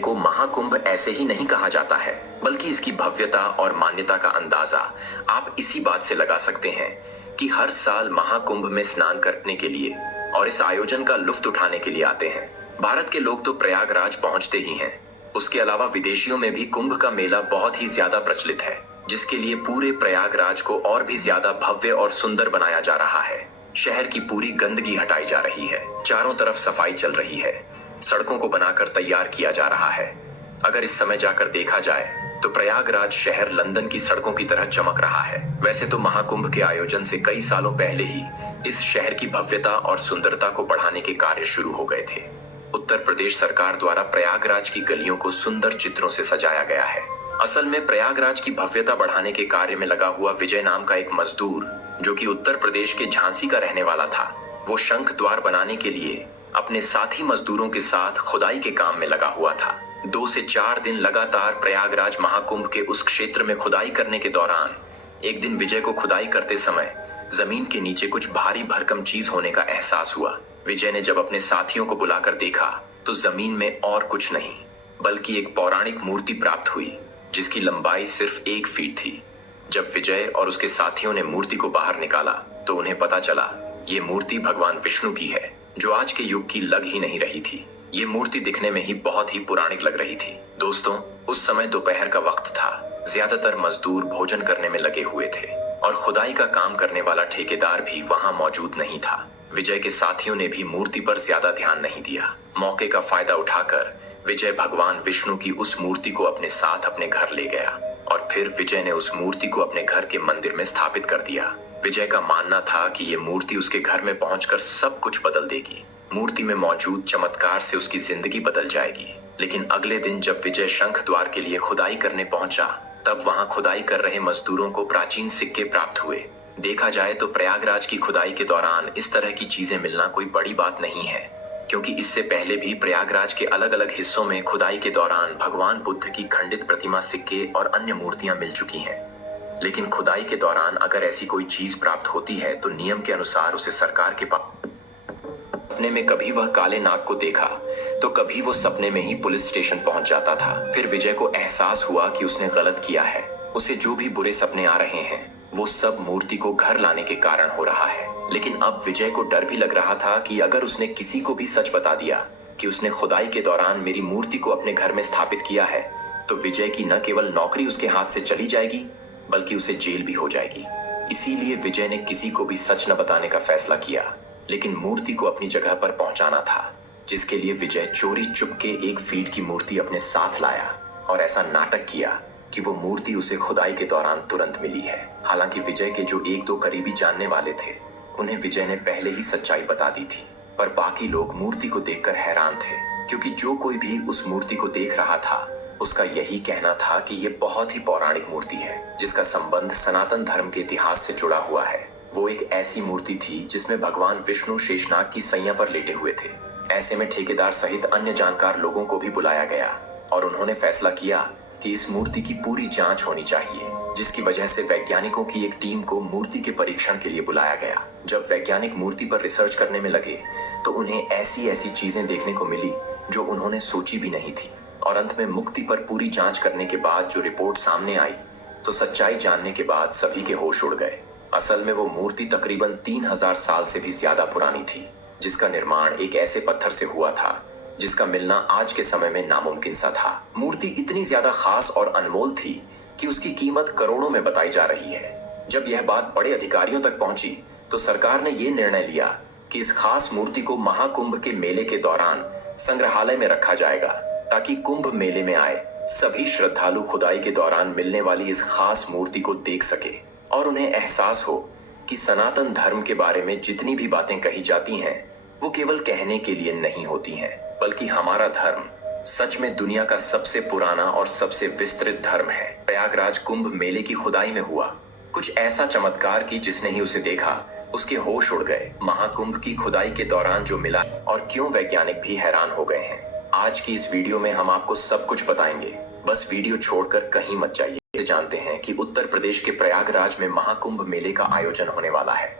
को महाकुंभ ऐसे ही नहीं कहा जाता है, बल्कि इसकी भव्यता और मान्यता का अंदाजा आप इसी बात से लगा सकते हैं कि हर साल महाकुंभ में स्नान करने के लिए और इस आयोजन का लुत्फ उठाने के लिए आते हैं। भारत के लोग तो प्रयागराज पहुंचते ही हैं। उसके अलावा विदेशियों में भी कुंभ का मेला बहुत ही ज्यादा प्रचलित है, जिसके लिए पूरे प्रयागराज को और भी ज्यादा भव्य और सुंदर बनाया जा रहा है। शहर की पूरी गंदगी हटाई जा रही है, चारों तरफ सफाई चल रही है, सड़कों को बनाकर तैयार किया जा रहा है। अगर इस समय जाकर देखा जाए तो प्रयागराज शहर लंदन की सड़कों की तरह चमक रहा है। वैसे तो महाकुंभ के आयोजन से कई सालों पहले ही इस शहर की भव्यता और सुंदरता को बढ़ाने के कार्य शुरू हो गए थे। उत्तर प्रदेश सरकार द्वारा प्रयागराज की गलियों को सुंदर चित्रों से सजाया गया है। असल में प्रयागराज की भव्यता बढ़ाने के कार्य में लगा हुआ विजय नाम का एक मजदूर, जो कि उत्तर प्रदेश के झांसी का रहने वाला था, वो शंख द्वार बनाने के लिए अपने साथी मजदूरों के साथ खुदाई के काम में लगा हुआ था। 2 से 4 दिन लगातार प्रयागराज महाकुंभ के उस क्षेत्र में खुदाई करने के दौरान एक दिन विजय को खुदाई करते समय जमीन के नीचे कुछ भारी भरकम चीज होने का एहसास हुआ। विजय ने जब अपने साथियों को बुलाकर देखा तो जमीन में और कुछ नहीं बल्कि एक पौराणिक मूर्ति प्राप्त हुई, जिसकी लंबाई सिर्फ 1 फीट थी। जब विजय और उसके साथियों ने मूर्ति को बाहर निकाला तो उन्हें पता चला ये मूर्ति भगवान विष्णु की है, जो आज के युग की लग ही नहीं रही थी। ये मूर्ति दिखने में ही बहुत ही पौराणिक लग रही थी। दोस्तों, उस समय दोपहर का वक्त था। ज्यादातर मजदूर भोजन करने में लगे हुए थे और खुदाई का काम करने वाला ठेकेदार भी वहां मौजूद नहीं था। विजय के साथियों ने भी मूर्ति पर ज्यादा ध्यान नहीं दिया। मौके का फायदा उठाकर विजय भगवान विष्णु की उस मूर्ति को अपने साथ अपने घर ले गया और फिर विजय ने उस मूर्ति को अपने घर के मंदिर में स्थापित कर दिया। विजय का मानना था कि ये मूर्ति उसके घर में पहुंचकर सब कुछ बदल देगी। मूर्ति में मौजूद चमत्कार से उसकी जिंदगी बदल जाएगी। लेकिन अगले दिन जब विजय शंख द्वार के लिए खुदाई करने पहुंचा, तब वहां खुदाई कर रहे मजदूरों को प्राचीन सिक्के प्राप्त हुए। देखा जाए तो प्रयागराज की खुदाई के दौरान इस तरह की चीजें मिलना कोई बड़ी बात नहीं है, क्योंकि इससे पहले भी प्रयागराज के अलग अलग हिस्सों में खुदाई के दौरान भगवान बुद्ध की खंडित प्रतिमा, सिक्के और अन्य मूर्तियां मिल चुकी हैं। लेकिन खुदाई के दौरान अगर ऐसी कोई चीज प्राप्त होती है तो नियम के अनुसार उसे सरकार के पास। सपने में कभी वह काले नाग को देखा तो कभी वो सपने में ही पुलिस स्टेशन पहुंच जाता था। फिर विजय को एहसास हुआ कि उसने गलत किया है। उसे जो भी बुरे सपने आ रहे हैं वो सब मूर्ति को घर लाने के कारण हो रहा है। लेकिन अब विजय को डर भी लग रहा था कि अगर उसने किसी को भी सच बता दिया कि उसने खुदाई के दौरान मेरी मूर्ति को अपने घर में स्थापित किया है, तो विजय की न केवल नौकरी उसके हाथ से चली जाएगी बल्कि उसे जेल भी हो जाएगी। इसीलिए विजय ने किसी को भी सच न बताने का फैसला किया, लेकिन मूर्ति को अपनी जगह पर पहुंचाना था, जिसके लिए विजय चोरी चुपके 1 फीट की मूर्ति अपने साथ लाया और ऐसा नाटक किया कि वो मूर्ति उसे खुदाई के दौरान तुरंत मिली है। हालांकि विजय के जो 1-2 करीबी जानने वाले थे, उन्हें विजय ने पहले ही सच्चाई बता दी थी, पर बाकी लोग मूर्ति को देखकर हैरान थे, क्योंकि जो कोई भी उस मूर्ति को देख रहा था उसका यही कहना था कि ये बहुत ही पौराणिक मूर्ति है, जिसका संबंध सनातन धर्म के इतिहास से जुड़ा हुआ है। वो एक ऐसी मूर्ति थी जिसमें भगवान विष्णु शेषनाग की सैया पर लेटे हुए थे। ऐसे में ठेकेदार सहित अन्य जानकार लोगों को भी बुलाया गया और उन्होंने फैसला किया कि इस मूर्ति की पूरी जांच होनी चाहिए, जिसकी वजह से वैज्ञानिकों की एक टीम को मूर्ति के परीक्षण के लिए बुलाया गया। जब वैज्ञानिक मूर्ति पर रिसर्च करने में लगे तो उन्हें ऐसी ऐसी चीजें देखने को मिली जो उन्होंने सोची भी नहीं थी, और अंत में मुक्ति पर पूरी जांच करने के बाद जो रिपोर्ट सामने आई तो सच्चाई जानने के बाद सभी के होश उड़ गए। असल में वो मूर्ति तकरीबन 3000 साल से भी ज्यादा पुरानी थी, जिसका निर्माण एक ऐसे पत्थर से हुआ था जिसका मिलना आज के समय में नामुमकिन सा था। मूर्ति इतनी ज्यादा खास और अनमोल थी कि उसकी कीमत करोड़ों में बताई जा रही है। जब यह बात बड़े अधिकारियों तक पहुंची तो सरकार ने यह निर्णय लिया कि इस खास मूर्ति को महाकुंभ के मेले के दौरान संग्रहालय में रखा जाएगा, ताकि कुंभ मेले में आए सभी श्रद्धालु खुदाई के दौरान मिलने वाली इस खास मूर्ति को देख सके और उन्हें एहसास हो कि सनातन धर्म के बारे में जितनी भी बातें कही जाती हैं वो केवल कहने के लिए नहीं होती हैं, बल्कि हमारा धर्म सच में दुनिया का सबसे पुराना और सबसे विस्तृत धर्म है। प्रयागराज कुंभ मेले की खुदाई में हुआ कुछ ऐसा चमत्कार कि जिसने ही उसे देखा उसके होश उड़ गए। महाकुंभ की खुदाई के दौरान जो मिला और क्यों वैज्ञानिक भी हैरान हो गए हैं, आज की इस वीडियो में हम आपको सब कुछ बताएंगे। बस वीडियो छोड़कर कहीं मत जाइए। जानते हैं कि उत्तर प्रदेश के प्रयागराज में महाकुंभ मेले का आयोजन होने वाला है,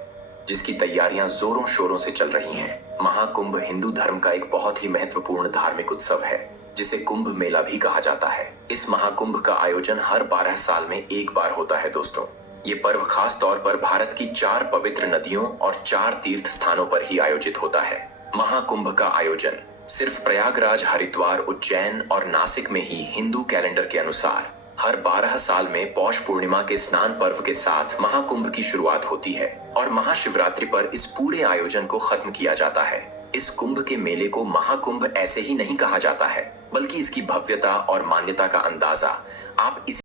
जिसकी तैयारियां जोरों शोरों से चल रही हैं। महाकुंभ हिंदू धर्म का एक बहुत ही महत्वपूर्ण धार्मिक उत्सव है, जिसे कुंभ मेला भी कहा जाता है। इस महाकुंभ का आयोजन हर 12 साल में एक बार होता है दोस्तों। ये पर्व खास तौर पर भारत की 4 पवित्र नदियों और 4 तीर्थ स्थानों पर ही आयोजित होता है। महाकुंभ का आयोजन सिर्फ प्रयागराज, हरिद्वार, उज्जैन और नासिक में ही हिंदू कैलेंडर के अनुसार हर 12 साल में पौष पूर्णिमा के स्नान पर्व के साथ महाकुंभ की शुरुआत होती है और महाशिवरात्रि पर इस पूरे आयोजन को खत्म किया जाता है। इस कुंभ के मेले को महाकुंभ ऐसे ही नहीं कहा जाता है, बल्कि इसकी भव्यता और मान्यता का अंदाजा आप इस